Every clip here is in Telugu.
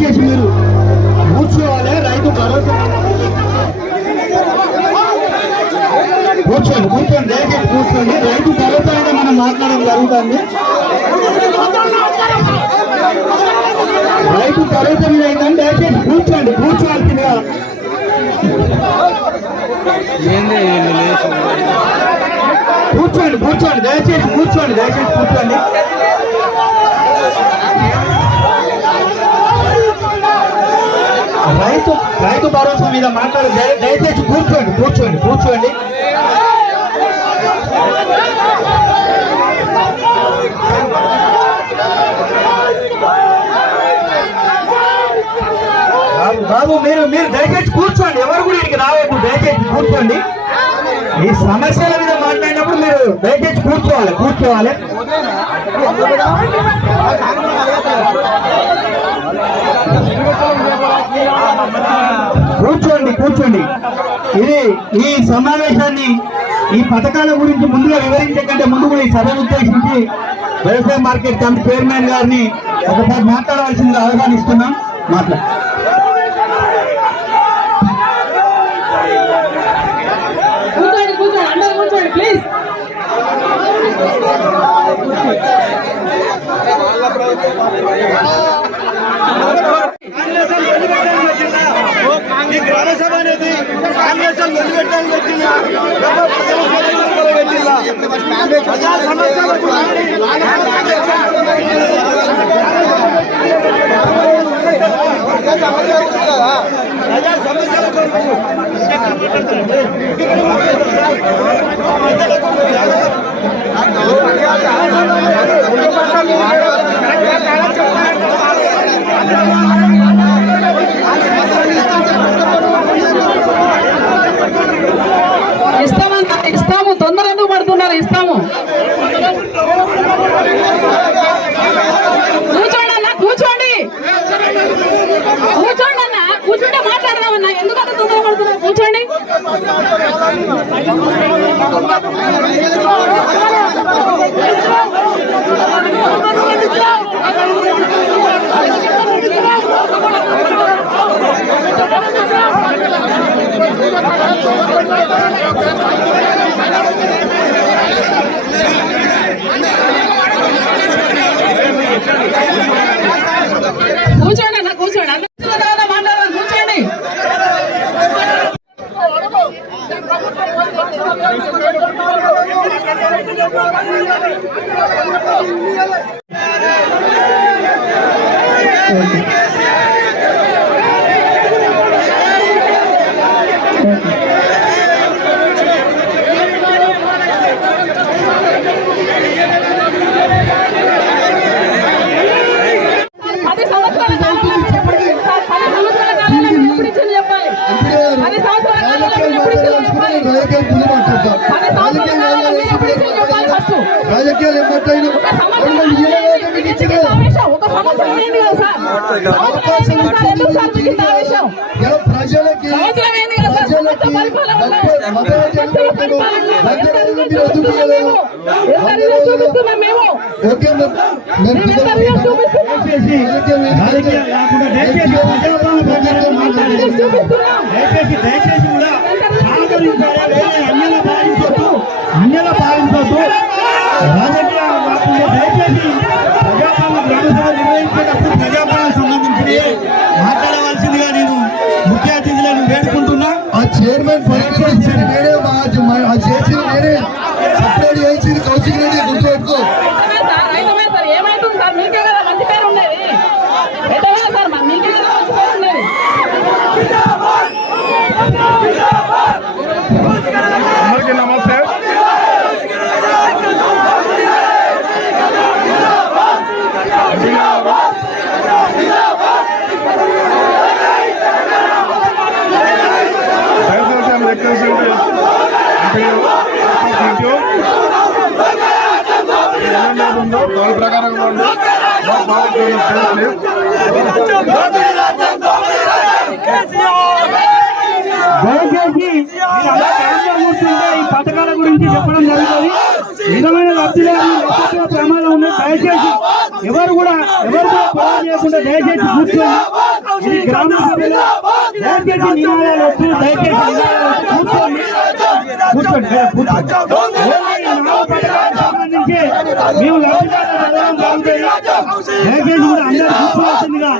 దయచేసి మీరు కూర్చోవాలి. రైతు భరోసా కూర్చోండి కూర్చోండి దయచేసి కూర్చోండి. రైతు భరోసా అయితే మనం మాట్లాడడం జరుగుతుంది. రైతు భరోసా మీద అయితే దయచేసి కూర్చోండి కూర్చోవాల్సిందిగా. కూర్చోండి కూర్చోండి దయచేసి కూర్చోండి దయచేసి కూర్చోండి. రైతు భరోసా మీద మాట్లాడే దయచేసి కూర్చోండి కూర్చోండి కూర్చోండి. బాబు మీరు దయచేసి కూర్చోండి. ఎవరు కూడా ఇక్కడికి రావద్దు. దయచేసి కూర్చోండి. ఈ సమస్యల మీద మాట్లాడినప్పుడు మీరు దయచేసి కూర్చోవాలి కూర్చోవాలి. కూర్చోండి కూర్చోండి. ఈ సమావేశాన్ని ఈ పథకాల గురించి ముందుగా వివరించే కంటే ముందు కూడా ఈ సభను ఉద్దేశించి వ్యవసాయ మార్కెట్ కమిటీ చైర్మన్ గారిని ఒకసారి మాట్లాడవలసిందిగా ఆహ్వానిస్తున్నాం. మాట్లాడు. ప్లీజ్ గ్రామ సభ అనేది కాంగ్రెస్ నిలబెట్టడానికి వచ్చిందా? ప్రజా సమస్యలకు ప్రజా సమస్యల కొరకు ఇస్తాము. తొందర ఎందుకు పడుతున్నారు? ఇస్తాము. కూర్చోండి అన్న కూర్చోండి కూర్చోండి అన్న కూర్చుంటే మాట్లాడదామన్నా. ఎందుకంటే తొందర పడుతున్నారు? కూర్చోండి. కూర్చోండి అన్న కూర్చోండి. అందరూ మాట్లాడాలి. కూర్చోండి. రాజకీయాలు ఏమంటాయి? ప్రజలకి అన్యల పాలించొద్దు. రాజకీయ దయచేసి ప్రజాపాలన గ్రామసభ నిర్వహించేటప్పుడు ప్రజాపాలనకు సంబంధించి మాట్లాడవలసిందిగా నేను ముఖ్య అతిథులను వేడుకుంటున్నా. ఆ చైర్మన్ నేనే చేసింది నేనే సపరేట్ చేసింది కౌశిక్ రెడ్డి గుర్తుపెట్టుకో. అందరికీ నమస్తే. దాని ప్రకారం దయచేసి ఈ పథకాల గురించి చెప్పడం జరుగుతుంది. నిజమైన లబ్ధి లేదు, లేకపోతే ప్రమాదం ఉంది. దయచేసి ఎవరు కూడా గొడవ చేయకుండా దయచేసి కూర్చోండి. ఇది గ్రామ సభలో దయచేసి నినాదాలు వస్తూ దయచేసి నినాదాలు వస్తూ కూర్చోండి. సంబంధించి మేము లబ్ధిదారులు బాగుంటుంది. దయచేసి కూడా అందరూ కూర్చోవలసిందిగా.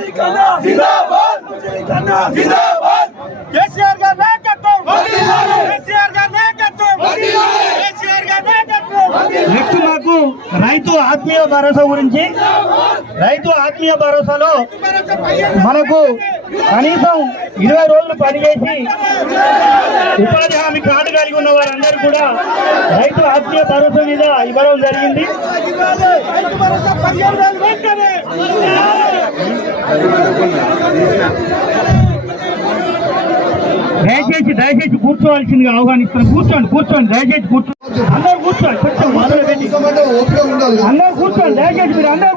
కేసీఆర్ గారి నాయకత్వం, కేసీఆర్ గారి నాయకత్వం, కేసీఆర్ గారి నాయకత్వం. నెక్స్ట్ మాకు రైతు ఆత్మీయ భరోసా గురించి, రైతు ఆత్మీయ భరోసాలో మనకు కనీసం 20 రోజులు పనిచేసి ఉపాధి హామీ కార్డు కలిగి ఉన్న వారందరూ కూడా రైతు ఆత్మీయ భరోసా మీద ఇవ్వడం జరిగింది. రైతు భరోసా 15 రోజులు వెంటనే. దయచేసి కూర్చోవలసిందిగా ఆహ్వానిస్తున్నాం. కూర్చోండి దయచేసి అందరూ కూర్చోవాలి. అందరూ కూర్చోండి దయచేసి. మీరు అందరూ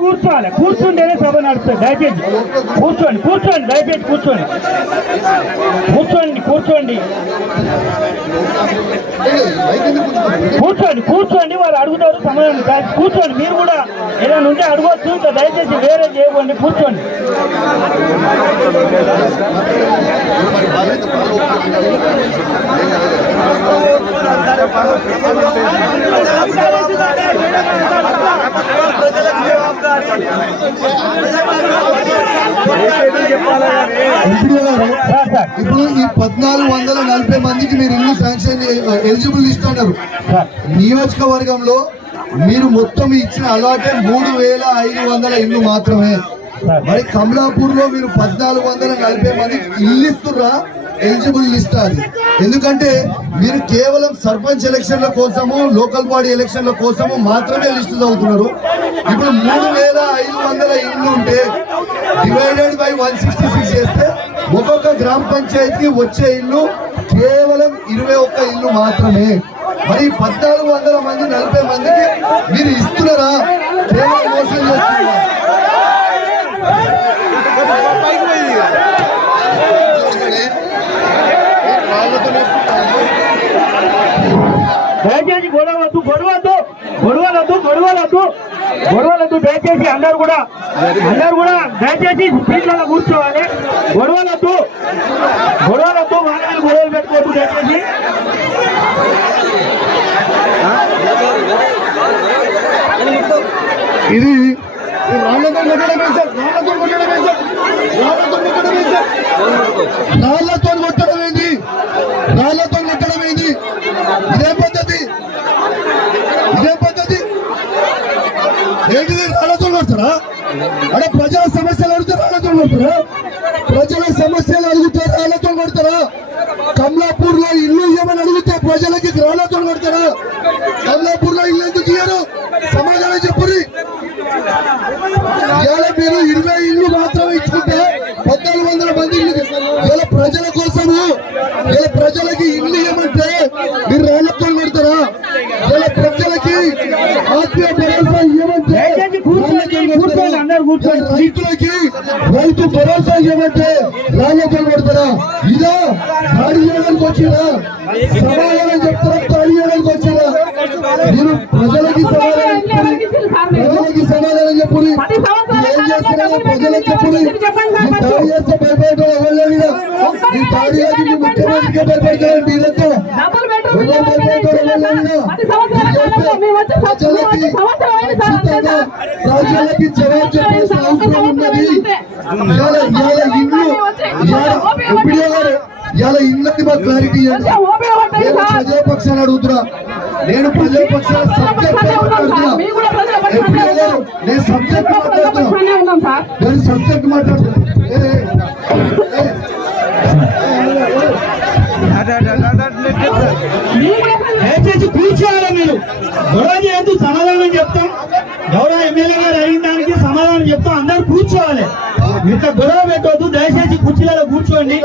కూర్చుంటేనే సభ నడుస్తుంది. దయచేసి కూర్చోండి దయచేసి కూర్చోండి వాళ్ళు అడుగుతారు సమయం. కూర్చోండి, మీరు కూడా ఏదైనా ఉంటే అడగవచ్చు. ఇంకా దయచేసి వేరే చేయకండి, కూర్చోండి. ఇప్పుడు ఈ 1440 మందికి మీరు ఇల్లు శాంక్షన్ ఎలిజిబుల్ లిస్ట్ అన్నారు. నియోజకవర్గంలో మీరు మొత్తం ఇచ్చిన అలాగే 3500 ఇల్లు మాత్రమే. మరి కమలాపూర్ లో మీరు 1440 మందికి ఇల్లు ఇస్తున్నా ఎలిజిబుల్ లిస్ట్ అది. ఎందుకంటే మీరు కేవలం సర్పంచ్ ఎలక్షన్ల కోసము, లోకల్ బాడీ ఎలక్షన్ల కోసము మాత్రమే లిస్టు చదువుతున్నారు. ఇప్పుడు 3500 ఇల్లు ఉంటే డివైడెడ్ బై 166 చేస్తే ఒక్కొక్క గ్రామ పంచాయతీకి వచ్చే ఇల్లు కేవలం 21 ఇల్లు మాత్రమే. మరి 1400 మంది 40 మందికి మీరు ఇస్తున్నారా? కేవలం మోసం చేస్తున్నారా? దయచేసి గొడవలద్దు. దయచేసి అందరు కూడా దయచేసి సీట్లలో కూర్చోవాలి. గొడవలద్దు. వాళ్ళని గొడవలు పెట్టుకోవద్దు దయచేసి. ఇది రాళ్లతో కొట్టడమే సార్. రాళ్లతో కొట్టడం ఏంది? ఇదే పద్ధతి ఏంటిది? రాళ్లతో కొడతారా? అంటే ప్రజల సమస్యలు అడిగితే రాళ్లతో కొడతారా? కమలాపూర్ లో ఇల్లు ఇవ్వమని అడిగితే ప్రజలకి రాళ్లతో కొడతారా? కమలాపూర్ లో ఇల్లు ఎందుకు ఇయ్యరు? సమాధానం చెప్పురి. ఇలా మీరు 20 ఇల్లు మాత్రమే ఇచ్చుకుంటే 1400 మంది ఇలా ప్రజల కోసము, ఇలా ప్రజలకి ఇల్లు ఇవ్వమంటే మీరు రాళ్లతో కొడతారా? ఇలా ప్రజలకి ఆత్మీయ భరోసా ఇవ్వమంటే రైతు భరోసా ఇవ్వమంటే రాళ్లతో కొడతారా? ఇదా దాడి చేయడానికి వచ్చిరా? సమాధానం చెప్తారా? దాడి చేయడానికి వచ్చిరా? మీరు ప్రజలకి సమాధానం చెప్పుని. ఏం చేస్తున్నారో ప్రజలకు చెప్పుని. దాడి చేస్తే భయపడటం ఎవరిగా? ఈ దాడి చేసి మీ ముఖ్యమంత్రికే భయపడతారు. మీరంతా రాజ్యాలకి జవాబు చెప్పాల్సిన అవసరం ఉన్నది. ఇవాళ ఇళ్ళకి మాకు క్లారిటీ ఇవ్వండి. నేను ప్రజాపక్షాలు అడుగుతున్నా. నేను ప్రజాపక్షాల సబ్జెక్ట్ మాట్లాడుతున్నా. నేను సబ్జెక్ట్ మాట్లాడుతున్నా. దయచేసి కూర్చోవాలి. మీరు గొడవ చేయొద్దు. సమాధానం చెప్తాం. గౌరవ ఎమ్మెల్యే గారు అయిన దానికి సమాధానం చెప్తాం. అందరూ కూర్చోవాలి. ఇంత గొడవ పెట్టవద్దు. దయచేసి కుర్చీలలో కూర్చోండి.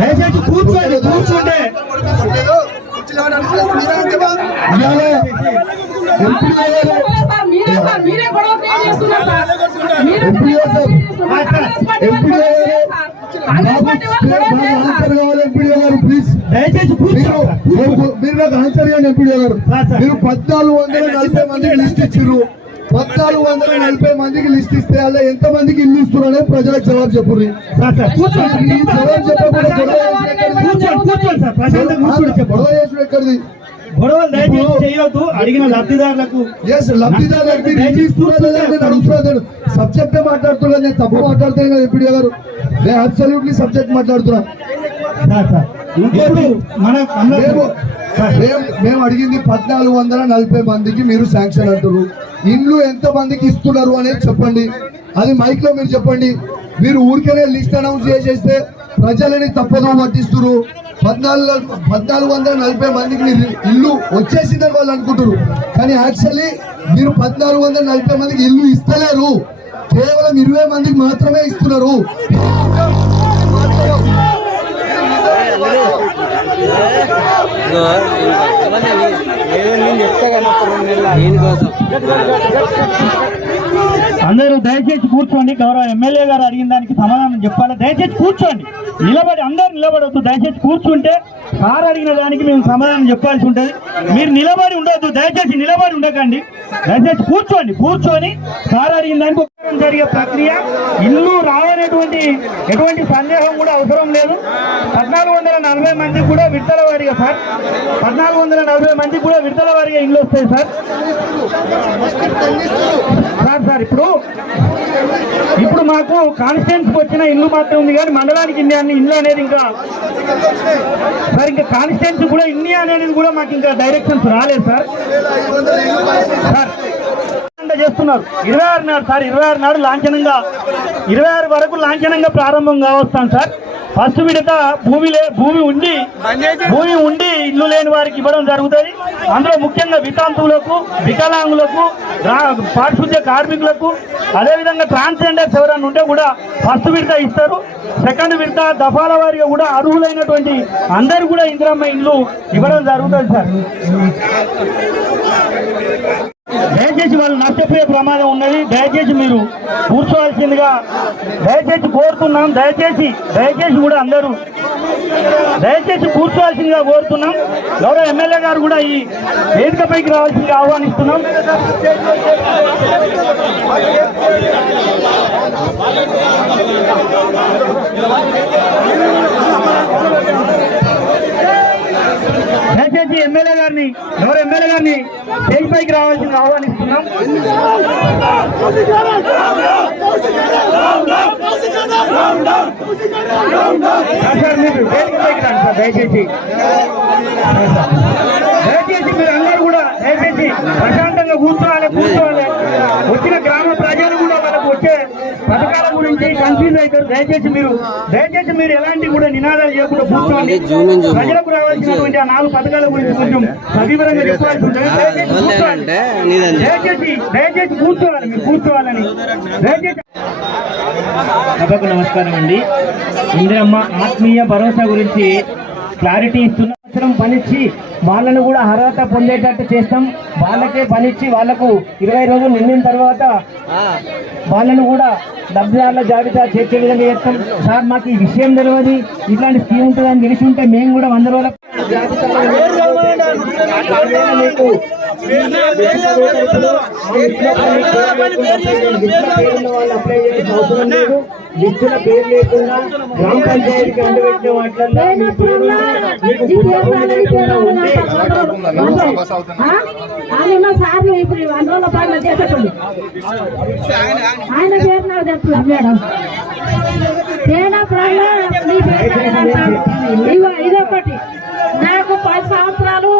దయచేసి కూర్చోండి. కూర్చుంటే కాంగ్రెస్ పార్టీ వాళ్ళు గొడవ చేయరు సార్. ఆన్సర్ కావాలి ఎంపీడీఓ గారు ప్లీజ్. దయచేసి మీరు నాకు ఆన్సర్ ఇవ్వండి ఎంపీడీఓ గారు. మీరు 1440 మందికి లిస్ట్ ఇచ్చారు. 1440 మందికి లిస్ట్ ఇస్తే అలా ఎంత మందికి ఇల్లు ఇస్తున్నారో ప్రజలకు జవాబు చెప్పుర్రి. జవాబు చెప్పకుండా గొడవ చేసుడు ఎక్కడిది? గొడవలు దయచేసి చేయవద్దు. అడిగిన లబ్ధిదారులకు లబ్ధిదారులకు సబ్జెక్ట్ మాట్లాడుతున్నా, నేను తప్పు మాట్లాడుతాను కదా ఎంపీడీ గారు. నేను అబ్సల్యూట్లీ సబ్జెక్ట్ మాట్లాడుతున్నా. మేము అడిగింది 1440 మందికి మీరు శాంక్షన్ అంటారు. ఇండ్లు ఎంత మందికి ఇస్తున్నారు అనేది చెప్పండి. అది మైక్ లో మీరు చెప్పండి. మీరు ఊరికనే లిస్ట్ అనౌన్స్ చేసేస్తే ప్రజలని తప్పదో పట్టిస్తున్నారు. 1440 మందికి మీరు ఇల్లు వచ్చేసిందని వాళ్ళు అనుకుంటారు, కానీ యాక్చువల్లీ మీరు 1440 మందికి ఇల్లు ఇస్తలేరు. కేవలం 20 మందికి మాత్రమే ఇస్తున్నారు. అందరూ దయచేసి కూర్చోండి. గౌరవ ఎమ్మెల్యే గారు అడిగిన దానికి సమాధానం చెప్పాలి. దయచేసి కూర్చోండి. నిలబడి అందరు నిలబడవద్దు. దయచేసి కూర్చుంటే సార్ అడిగిన దానికి మేము సమాధానం చెప్పాల్సి ఉంటుంది. మీరు నిలబడి ఉండొద్దు. దయచేసి నిలబడి ఉండకండి. దయచేసి కూర్చోండి. కూర్చొని సార్ అడిగిన దానికి జరిగే ప్రక్రియ ఇల్లు రావనేటువంటి ఎటువంటి సందేహం కూడా అవసరం లేదు. 1440 మందికి కూడా విడతల వారిగా సార్, 1440 మందికి కూడా విడతల వారిగా ఇల్లు వస్తాయి సార్. సార్ ఇప్పుడు మాకు కాన్స్టిట్యున్సీకి వచ్చిన ఇల్లు మాత్రం ఉంది, కానీ మండలానికి ఇల్లు అనేది ఇంకా సార్, ఇంకా కాన్స్టిట్యున్సీ కూడా ఇన్ని అనేది కూడా మాకు ఇంకా డైరెక్షన్స్ రాలేదు సార్. చేస్తున్నారు 26 నాడు సార్, 26 నాడు లాంఛనంగా 26 వరకు లాంఛనంగా ప్రారంభం కావస్తాను సార్. ఫస్ట్ విడత భూమి ఉండి ఇల్లు లేని వారికి ఇవ్వడం జరుగుతుంది. అందులో ముఖ్యంగా వితంతువులకు, వికలాంగులకు, పారిశుద్ధ్య కార్మికులకు, అదేవిధంగా ట్రాన్స్జెండర్స్ ఎవరైనా ఉంటే కూడా ఫస్ట్ విడత ఇస్తారు. సెకండ్ విడత దఫాల వారిగా కూడా అర్హులైనటువంటి అందరూ కూడా ఇందిరమ్మ ఇల్లు ఇవ్వడం జరుగుతుంది సార్. దయచేసి వాళ్ళు నష్టపోయే ప్రమాదం ఉన్నది. దయచేసి మీరు కూర్చోవాల్సిందిగా దయచేసి కోరుతున్నాం. దయచేసి కూడా అందరూ దయచేసి కూర్చోవాల్సిందిగా కోరుతున్నాం. గౌరవ ఎమ్మెల్యే గారు కూడా ఈ వేదికపైకి రావాల్సిందిగా ఆహ్వానిస్తున్నాం. దయచేసి గౌరవ ఎమ్మెల్యే గారిని స్టేజ్ పైకి రావాల్సింది ఆహ్వానిస్తున్నాం. సార్ మీరు వేదిక పైకి రండి సార్. దయచేసి మీరు అందరూ కూడా దయచేసి ప్రశాంతంగా కూర్చోవాలి. వచ్చిన గ్రామ ప్రజలు కూడా వాళ్ళకు వచ్చే పథకాల గురించి కన్ఫ్యూజ్ అవుతారు. దయచేసి మీరు ఎలాంటి కూడా నినాదాలు చేయకుండా కూర్చోండి. ప్రజలకు రావాల్సినటువంటి ఆ 4 పథకాల గురించి కొంచెం సవివరంగా చెప్పాల్సి ఉంటుంది. దయచేసి కూర్చోవాలి. మీరు కూర్చోవాలని దయచేసి. సభకు నమస్కారం అండి. ఇందిరమ్మ ఆత్మీయ భరోసా గురించి క్లారిటీ ఇస్తున్న పనిచ్చి వాళ్ళను కూడా అర్హత పొందేటట్టు చేస్తాం. వాళ్ళకే పనిచ్చి వాళ్లకు 20 రోజులు నిండిన తర్వాత వాళ్ళను కూడా లబ్ధిదారుల జాబితా చేర్చే విధంగా చేస్తాం. సార్ మాకు ఈ విషయం తెలియదు, ఇట్లాంటి స్కీమ్ ఉంటుందని తెలిసి ఉంటే మేము కూడా 100 రోజుల జాబితా అప్లై చేయాల్సిన అవసరం లేదు. లిస్టుల పేరు లేకుండా గ్రామ పంచాయతీకి అందబెట్టిన వాటిల్లో సార్లు ఇప్పుడు 100 రోజుల పాలన చేసేటండి. ఆయన పేరు నాకు చెప్తున్నారు మేడం. ఇదొకటి నాకు 10 సంవత్సరాలు.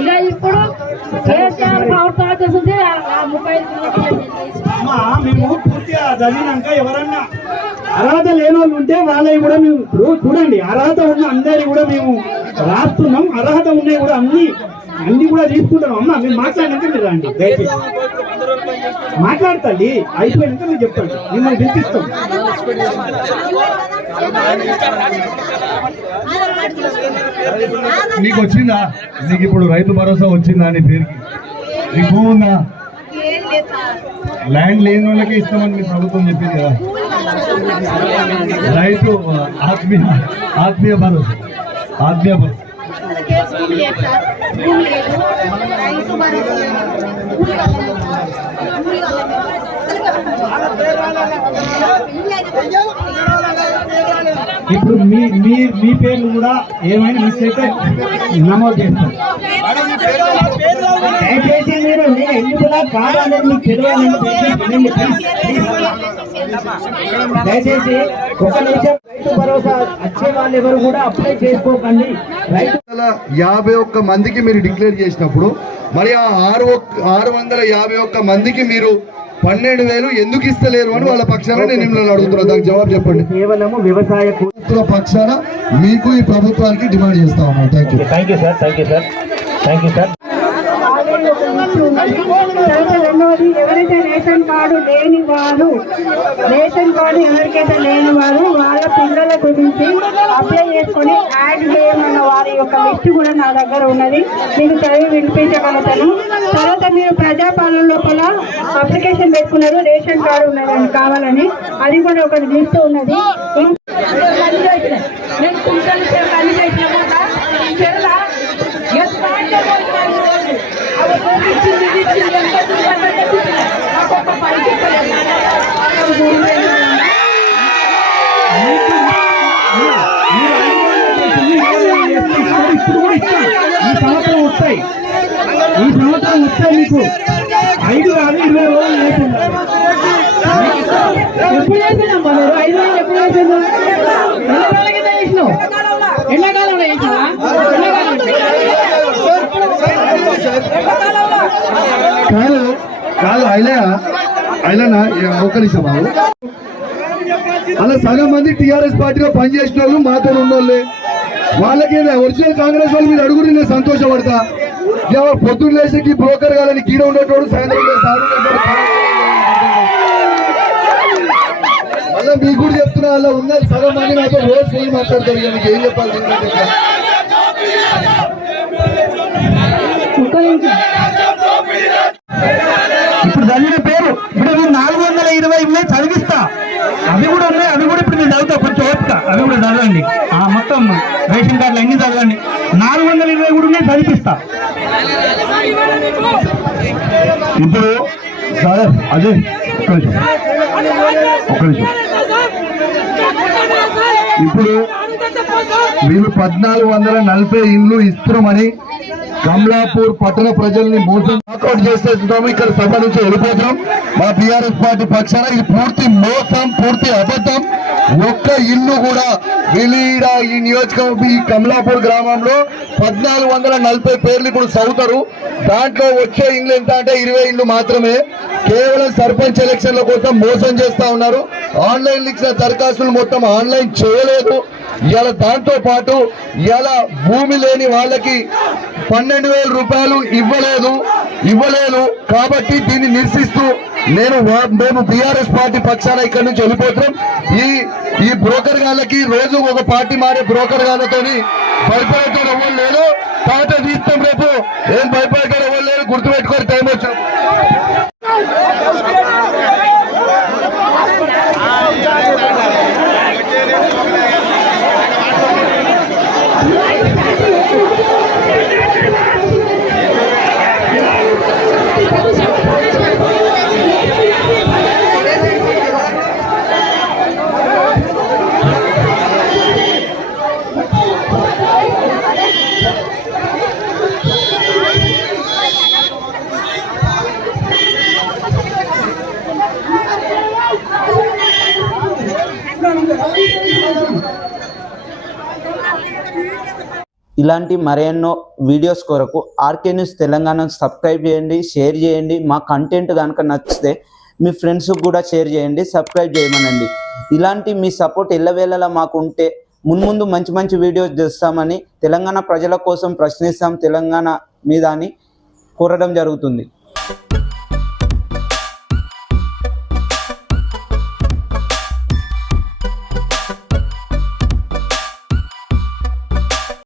ఇక ఇప్పుడు కేసీఆర్ ప్రభుత్వం చేస్తుంది. 35 మేము పూర్తిగా చదివినాక ఎవరన్నా అర్హత లేని వాళ్ళు ఉంటే వాళ్ళవి కూడా మేము చూడండి. అర్హత ఉన్న అందరి కూడా మేము రాస్తున్నాం. అర్హత ఉన్నాయి కూడా అన్ని కూడా తీసుకుంటాం. అమ్మా మీరు మాట్లాడినాక మీరు రండి. దయచేసి మాట్లాడతండి. అయిపోయినాక మీరు చెప్పండి. మిమ్మల్ని పిలిపిస్తాం. నీకు వచ్చిందా? నీకు ఇప్పుడు రైతు భరోసా వచ్చిందా? నీ పేరుకి నీకు భూమి ఉందా? ల్యాండ్ లేని వాళ్ళకే ఇస్తామని మీ ప్రభుత్వం చెప్పింది కదా. రైతు ఆత్మీయ భరోసా ఇప్పుడు మీ పేర్లు కూడా ఏమైనా మిస్ అయితే నమోదు చేస్తారు. దయచేసి మీరు ఎందుకులా కావాలని మీకు తెలియాలని దయచేసి ఒక నిమిషం. రైతు భరోసా వచ్చే వాళ్ళు ఎవరు కూడా అప్లై చేసుకోకండి. 51 మందికి మీరు డిక్లేర్ చేసినప్పుడు మరి ఆ 651 మందికి మీరు 12,000 ఎందుకు ఇస్తలేరు అని వాళ్ళ పక్షాన నేను మిమ్మల్ని అడుగుతున్నా. దానికి జవాబు చెప్పండి. కేవలము వ్యవసాయ పక్షాన మీకు ఈ ప్రభుత్వానికి డిమాండ్ చేస్తా ఉన్నాను. Thank you sir. ఎవరైతే రేషన్ కార్డు లేని వారు వాళ్ళ పిల్లల గురించి అప్లై చేసుకొని యాడ్ చేయమన్న వారి యొక్క లిస్ట్ కూడా నా దగ్గర ఉన్నది. మీకు చదివి వినిపించగలుగుతాను. తర్వాత మీరు ప్రజాపాలన లోపల అప్లికేషన్ పెట్టుకున్నారు రేషన్ కార్డు ఉన్నదని కావాలని, అది కూడా ఒక లిస్ట్ ఉన్నది. ఈ సంవత్సరం వస్తాయి మీకు 5 కాదు 20 రోజులు ఎప్పుడు చేసినాం మనం 5 రోజులు ఎప్పుడు చేసినాం? ఎండాకాలంలో చేసినావా? కాదు అయినా ఒక నిమిషం బాబు. అలా సగం మంది టీఆర్ఎస్ పార్టీలో పనిచేసిన వాళ్ళు మాతో ఉన్నోళ్ళే. వాళ్ళకి ఒరిజినల్ కాంగ్రెస్ వాళ్ళు మీరు అడుగుని నేను సంతోషపడతా. పొద్దున్న లేచి బ్రోకర్ కాదని కీడ ఉండేటోడు సాయంత్రం మళ్ళీ మీకు కూడా చెప్తున్నా. అలా ఉన్న సగం మంది నాతో రోజు ఫోన్ మాట్లాడతారు. మీకు ఏం చెప్పాలి? ఇప్పుడు చదివిన పేరు ఇప్పుడు 420 ఉన్నాయి చదివిస్తా. అవి కూడా ఉన్నాయి. అవి కూడా ఇప్పుడు నేను చదువుతా. కొంచెం ఓపిక. అవి కూడా చదవండి. మొత్తం రేషన్ కార్డులు అన్ని చదవండి. 420 కూడా ఉన్నాయి చదివిస్తా. ఇప్పుడు అదే ఒక్క నిమిషం. ఇప్పుడు వీళ్ళు 1440 ఇండ్లు ఇస్తున్నామని కమలాపూర్ పట్టణ ప్రజల్ని మోసం వాకౌట్ చేసేస్తున్నాము. ఇక్కడ సభ నుంచి వెళ్ళిపోతున్నాం. మా బీఆర్ఎస్ పార్టీ పక్షాన ఇది పూర్తి మోసం, పూర్తి అబద్ధం. ఒక్క ఇల్లు కూడా వీళ్ళ ఈ నియోజకవర్గం ఈ కమలాపూర్ గ్రామంలో 1440 పేర్లు ఇప్పుడు చదువుతారు. దాంట్లో వచ్చే ఇండ్లు ఎంత అంటే 20 ఇండ్లు మాత్రమే. కేవలం సర్పంచ్ ఎలక్షన్ల కోసం మోసం చేస్తా ఉన్నారు. ఆన్లైన్ ఇచ్చిన దరఖాస్తులు మొత్తం ఆన్లైన్ చేయలేదు. ఇలా దాంతో పాటు ఇలా భూమి లేని వాళ్ళకి 12,000 రూపాయలు ఇవ్వలేదు. కాబట్టి దీన్ని నిరసిస్తూ మేము బీఆర్ఎస్ పార్టీ పక్షాన ఇక్కడి నుంచి వెళ్ళిపోతున్నాం. ఈ బ్రోకర్ గాళ్ళకి రోజు ఒక పార్టీ మారే బ్రోకర్ గాళ్ళతోని భయపడేటో ఎవరు లేదు. తాట తీస్తాం రేపు. ఏం భయపడేటో ఎవరు లేదు. గుర్తుపెట్టుకొని టైం వచ్చాం. ఇలాంటి మరెన్నో వీడియోస్ కొరకు ఆర్కే న్యూస్ తెలంగాణను సబ్స్క్రైబ్ చేయండి, షేర్ చేయండి. మా కంటెంట్ కనుక నచ్చితే మీ ఫ్రెండ్స్కి కూడా షేర్ చేయండి, సబ్స్క్రైబ్ చేయమనండి. ఇలాంటి మీ సపోర్ట్ ఎల్లవేళలా మాకు ఉంటే మున్ముందు మంచి మంచి వీడియోస్ చేస్తామని, తెలంగాణ ప్రజల కోసం ప్రశ్నిస్తాం తెలంగాణ మీద అని కోరడం జరుగుతుంది.